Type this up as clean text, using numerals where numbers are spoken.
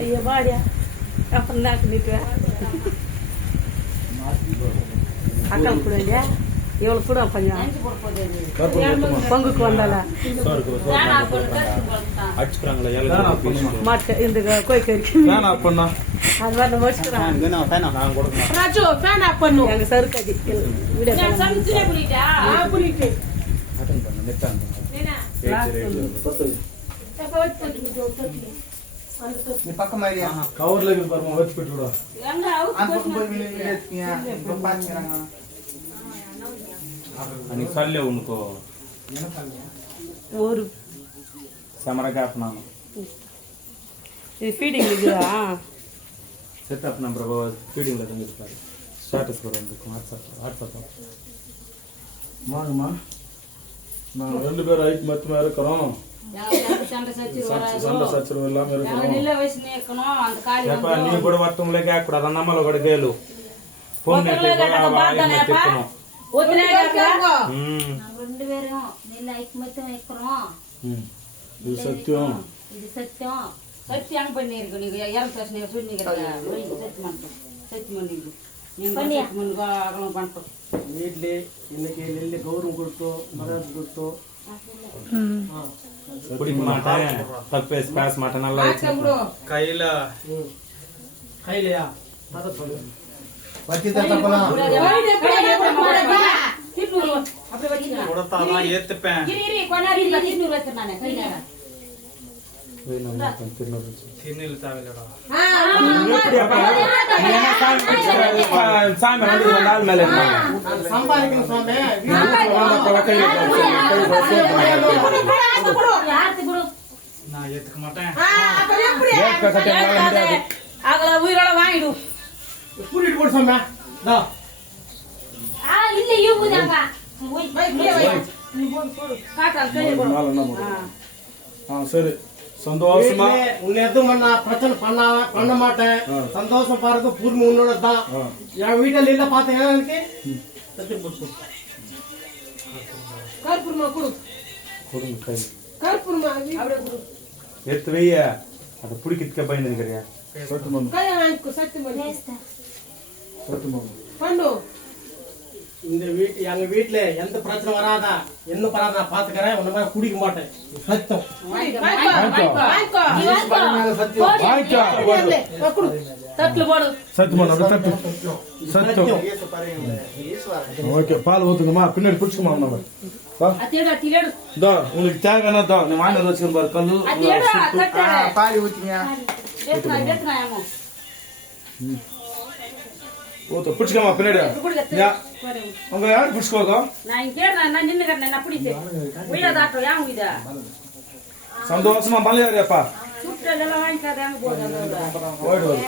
ஐயா வாடியா அப்புறம் தான் நிற்குவேன் அக்கால் கூட இல்லையா இவ்வளோ கூட கொஞ்சம் பொங்குக்கு வந்தால மாட்டு இந்த கோய்க்கறிக்கு அது மாதிரி முடிச்சுக்கிறான் எங்க சருக்காதி கவர்ல வச்சு போட்டு నీకు కళ్ళే ఉనుకో ఊరు సమరగాపనాను ఇది ఫీడింగ్ ఇదిరా సెటప్ నంబర్ ఫీడింగ్ లేదు మీరు స్టేటస్ కూడా ఉంది வாட்ஸ்அப் வாங்கம்மா நான் 2 பேரும் ஐக்கியமா இருக்கிறோம் சண்டை சச்சரவு இல்லாம இருக்கிறோம் நீ கூட ஒருத்தவங்களே கேட்க கூடாது நம்மள கூட கேளு பொண்ணு திக்கணும் இது சத்தியம் சத்தியம் பண்ணிருக்கு நீங்க யாரும் பேசுனீங்க சொன்னீங்க சத்தியம் பண்ணிருக்கு வீட்லயே இன்னைக்கு நெல்லு கௌரவம் கொடுத்தோம் மரியாதை கொடுத்தோம் குடிக்க மாட்டேன் தப்பேசி பேச மாட்டேன் நல்லா கையிலையா அதை சொல்லு வச்சு தப்பலாம் ஏத்துப்பேன் తిన్నీళ్ళు తాగలేడా సామె సంపాదించిన స్వామి నా ఎత్తుక மாட்டேன் உயிரோட வாங்கிடு கூட்டிட்டு போடு ஸ்வாமி சரி சந்தோஷமா உன்னை எதுவும் பிரச்சனை பண்ண மாட்டேன் சந்தோஷம் பாருங்க பூர்ணி உன்னோட தான் என் வீட்டில் இல்ல பாத்தீங்கன்னா எனக்கு கருப்புமா கொடு கொடுங்க கை கருப்புமா எடுத்து வைய அதை பிடிக்கிறதுக்கே பயந்து இருக்கிறியா கையை வாங்கிக்கோ சத்து பண்ணு இந்த வீட்டு எங்க வீட்டுல எந்த பிரச்சனை வராதா என்ன வராதா பாத்துக்கிறேன் உன்ன மாதிரி குடிக்க மாட்டேன் சத்தம் ஓகே பால் ஊத்துங்கம்மா பின்னாடி பிடிச்சுக்கமா உங்களுக்கு தேவைன்னா தான் நீ வாங்கி வச்சுக்க பாரு கல்லு பால் ஊத்துங்க ஊத்த பிடிச்சுக்கமா பின்னாடி உங்க யாரு பிடிச்சுக்கோங்க சந்தோஷமா மலையாரியாப்பா போதும்